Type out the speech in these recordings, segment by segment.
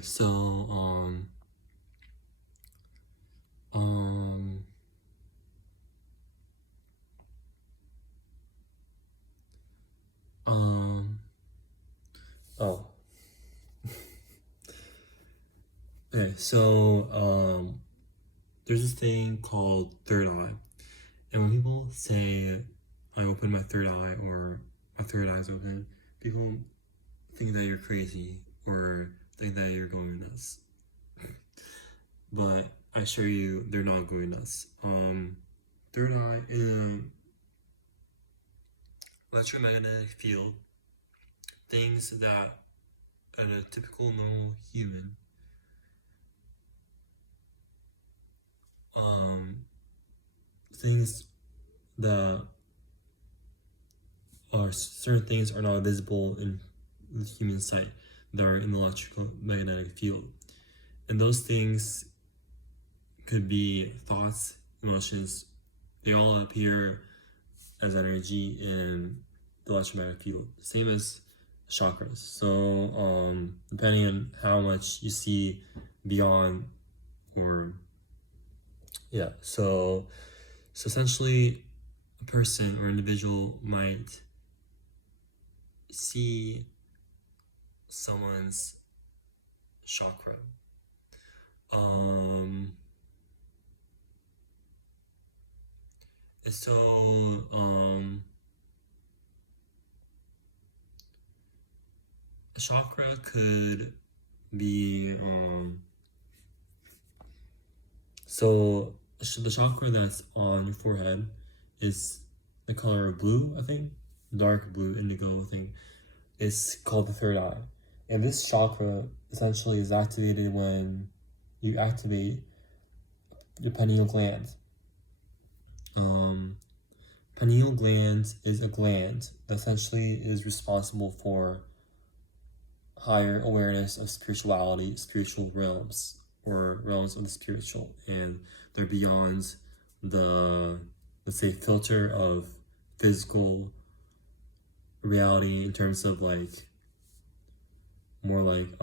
Okay, so um um oh okay, so there's this thing called third eye. And when people say I opened my third eye or my third eye's open, people think that you're crazy or think that you're going nuts. But I assure you they're not going nuts. Third eye in an electromagnetic field, things that at a typical normal human things that are certain things are not visible in the human sight that are in the electrical magnetic field. And those things could be thoughts, emotions, they all appear as energy in the electromagnetic field, same as chakras. So depending on how much you see beyond or so essentially a person or individual might see someone's chakra. So a chakra could be so the chakra that's on your forehead is the color of blue, I think, dark blue, indigo thing. It's called the third eye. And this chakra essentially is activated when you activate your pineal gland. Pineal gland is a gland that essentially is responsible for higher awareness of spirituality, spiritual realms, or realms of the spiritual, and they're beyond the, let's say, filter of physical reality in terms of like more like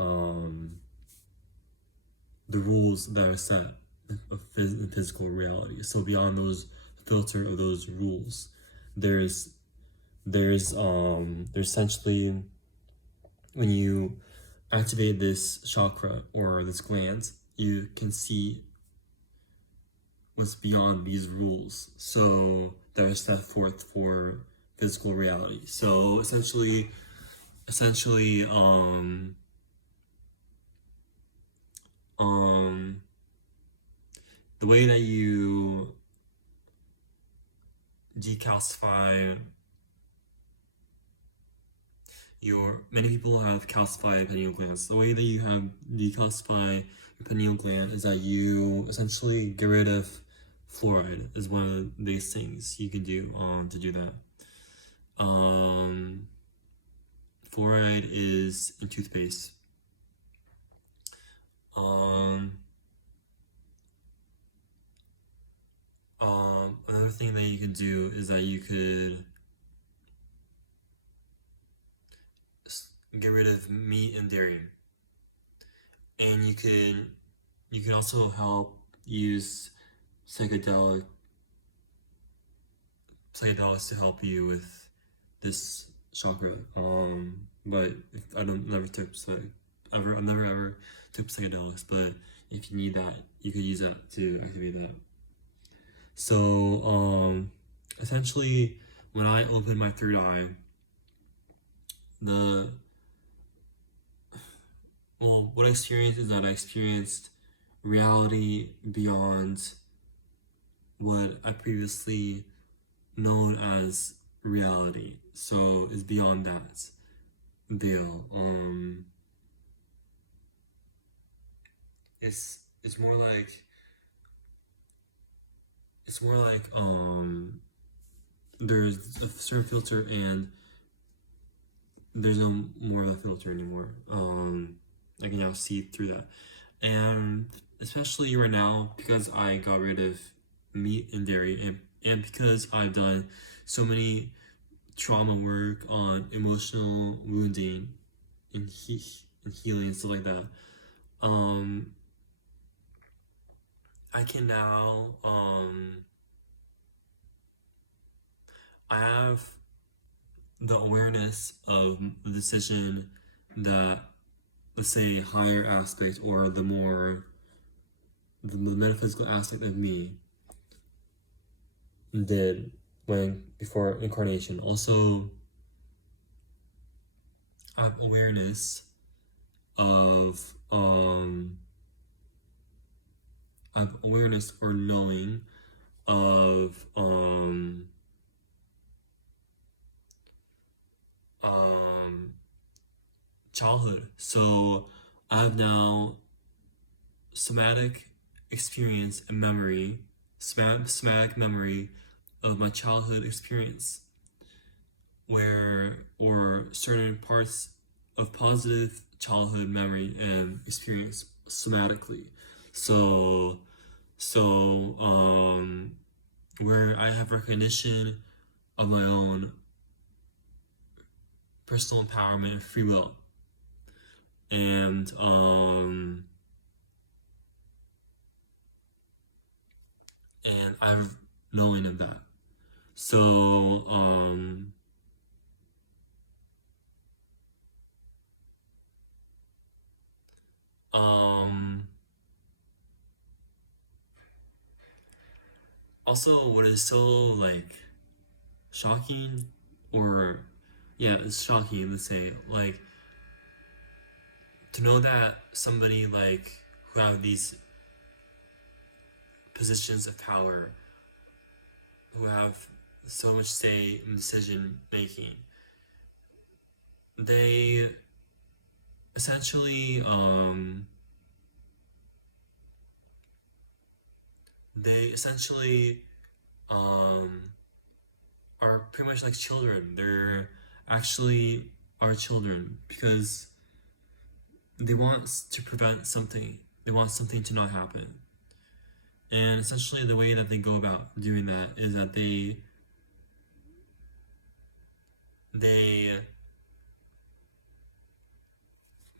the rules that are set of physical reality. So beyond those filter of those rules, there's essentially when you activate this chakra or this gland, you can see what's beyond these rules. So that are set forth for physical reality. So essentially, the way that you decalcify many people have calcified pineal glands. The way that you have decalcify your pineal gland is that you essentially get rid of fluoride is one of these things you can do to do that. Fluoride is in toothpaste. Another thing that you can do is that you could get rid of meat and dairy, and you can also help use psychedelics to help you with this chakra. But if I never took psychedelics, but if you need that, you could use that to activate that. So essentially, when I opened my third eye, what I experienced is that I experienced reality beyond what I previously known as reality. So it's beyond that veil. It's more like there's a certain filter and there's no more of a filter anymore. I can now see through that, and especially right now because I got rid of meat and dairy, and because I've done so many trauma work on emotional wounding and healing and stuff like that. um, I can now, I have the awareness of the decision that, let's say, higher aspect or the metaphysical aspect of me did when before incarnation. Also, I have awareness of I have awareness or knowing of childhood. So I have now somatic experience and memory, somatic memory of my childhood experience, where or certain parts of positive childhood memory and experience somatically. So where I have recognition of my own personal empowerment and free will, and I have knowing of that. So also, what is so like shocking, or yeah, it's shocking, let's say, like, to know that somebody like who have these positions of power, who have so much say in decision making, they essentially they essentially are pretty much like children. They're actually our children because they want to prevent something. They want something to not happen. And essentially the way that they go about doing that is that they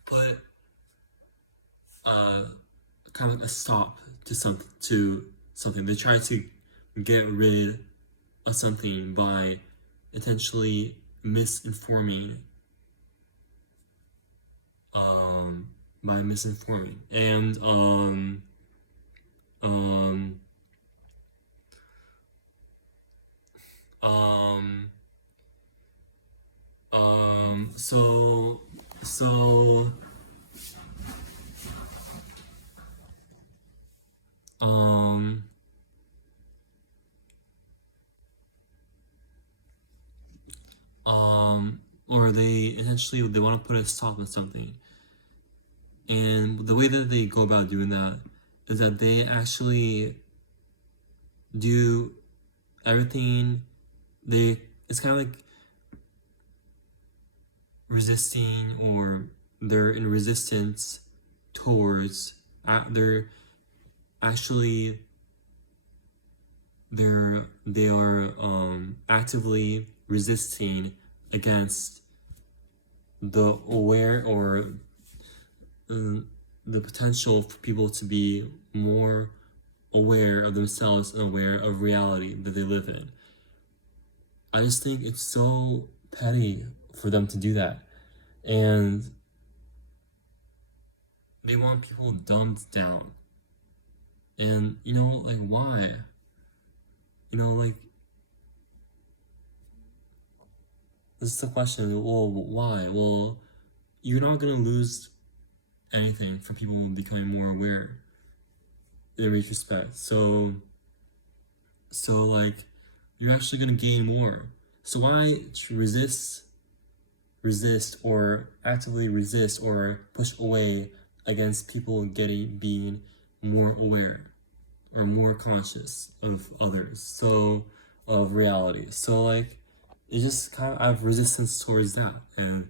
put kind of like a stop to something. They try to get rid of something by intentionally misinforming, and um um so so um or they essentially they want to put a stop on something, and the way that they go about doing that is that they actually do everything. It's kind of like resisting, or they're in resistance towards they're actually they are actively resisting against the aware, or the potential for people to be more aware of themselves and aware of reality that they live in. I just think it's so petty for them to do that, and they want people dumbed down. And like, why? Like, this is the question. Well, why? Well, you're not gonna lose anything from people becoming more aware in retrospect. So like, you're actually gonna gain more. So why resist, or actively resist, or push away against people being more aware or more conscious of others, so of reality. So like, it just kind of, I have resistance towards that, and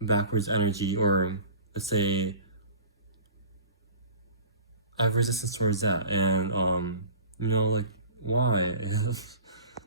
backwards energy, or let's say I have resistance towards that, and like, why?